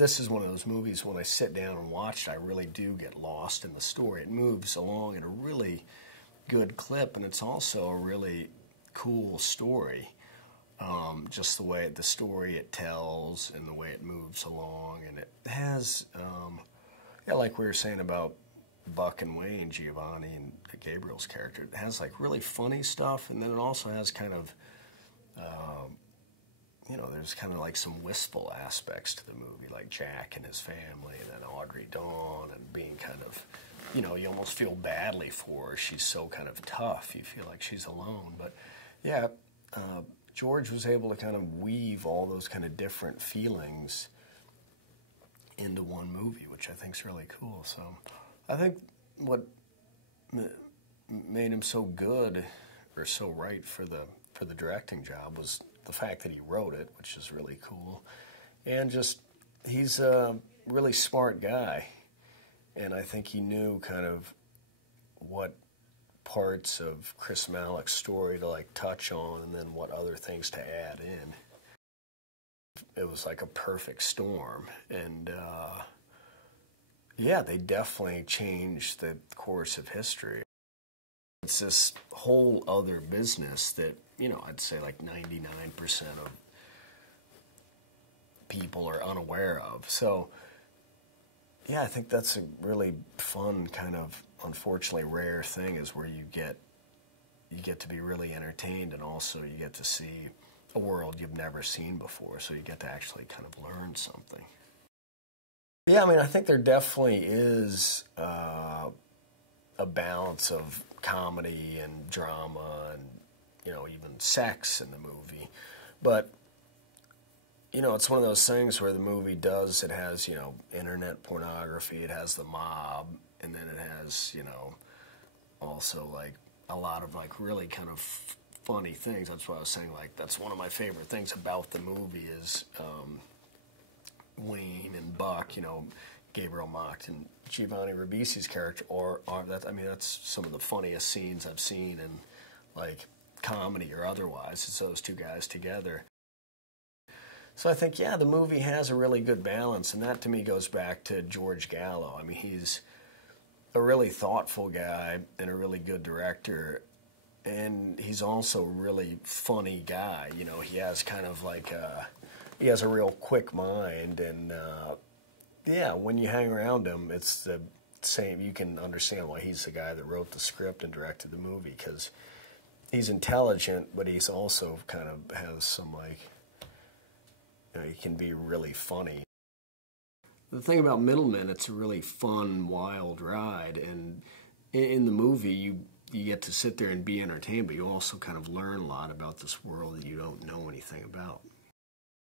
this is one of those movies when I sit down and watch it, I really do get lost in the story. It moves along at a really good clip, and it's also a really cool story. Just the way the story it tells and the way it moves along, and it has, yeah, like we were saying about Buck and Wayne, Giovanni and Gabriel's character, it has like really funny stuff, and then it also has kind of, you know, there's kind of like some wistful aspects to the movie, like Jack and his family, and then Audrey Dawn, and being kind of, you know, you almost feel badly for her. She's so kind of tough. You feel like she's alone. But, yeah, George was able to kind of weave all those kind of different feelings into one movie, which I think is really cool. So I think what made him so good or so right for the directing job was the fact that he wrote it, which is really cool, and just he's a really smart guy, and I think he knew kind of what parts of Chris Malick's story to like touch on, and then what other things to add in. It was like a perfect storm, and yeah, they definitely changed the course of history. It's this whole other business that, you know, I'd say like 99% of people are unaware of. So, yeah, I think that's a really fun kind of, unfortunately, rare thing, is where you get to be really entertained, and also you get to see a world you've never seen before, so you get to actually kind of learn something. Yeah, I mean, I think there definitely is a balance of comedy and drama and, you know, even sex in the movie. But, you know, it's one of those things where the movie does, it has, you know, internet pornography, it has the mob, and then it has, you know, also, like, a lot of, like, really kind of funny things. That's what I was saying, like, that's one of my favorite things about the movie is Wayne and Buck, you know, Gabriel Macht and Giovanni Ribisi's character are that, I mean, that's some of the funniest scenes I've seen in, like, comedy or otherwise. It's those two guys together. So I think, yeah, the movie has a really good balance, and that to me goes back to George Gallo. I mean, he's a really thoughtful guy and a really good director, and he's also a really funny guy. You know, he has kind of like he has a real quick mind, and yeah, when you hang around him, it's the same. You can understand why he's the guy that wrote the script and directed the movie, because he's intelligent, but he's also kind of has some, like, you know, he can be really funny. The thing about Middlemen, it's a really fun, wild ride, and in the movie, you get to sit there and be entertained, but you also kind of learn a lot about this world that you don't know anything about.